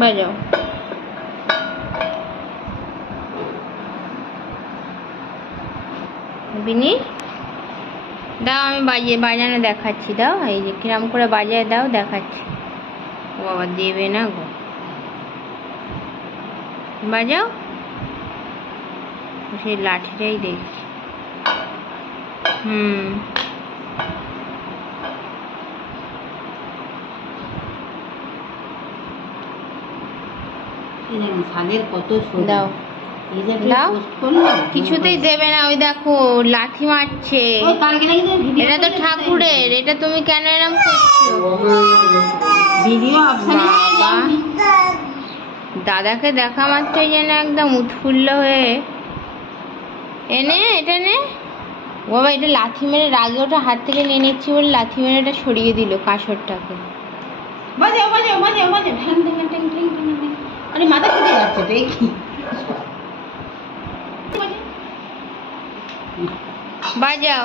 বাজাও। বিনি দাও, আমি বাজানো দেখাচ্ছি। দাও, এই যে কিরম করে বাজায় দাও দেখাচ্ছি। ও বাবা, দেবে না গো। বাজাও। সেই লাঠিটাই দেখছি। দাও, কিছুতেই দেবে না। ওই দেখো লাঠি মারছে। এটা তো ঠাকুরের, এটা তুমি কেন এরম করছো? বাবা, দাদাকে দেখা মাত্রই যেন একদম উৎফুল্ল হয়ে এনে এটা নে। বাবা, এটা লাথি মেরে রাগে ওটা হাত থেকে নিয়ে নিচ্ছি বলে লাথি মেরে এটা সরিয়ে দিল কাঁসরটাকে। আরে মাথা ফেটে যাচ্ছে তো, কি বাজাও।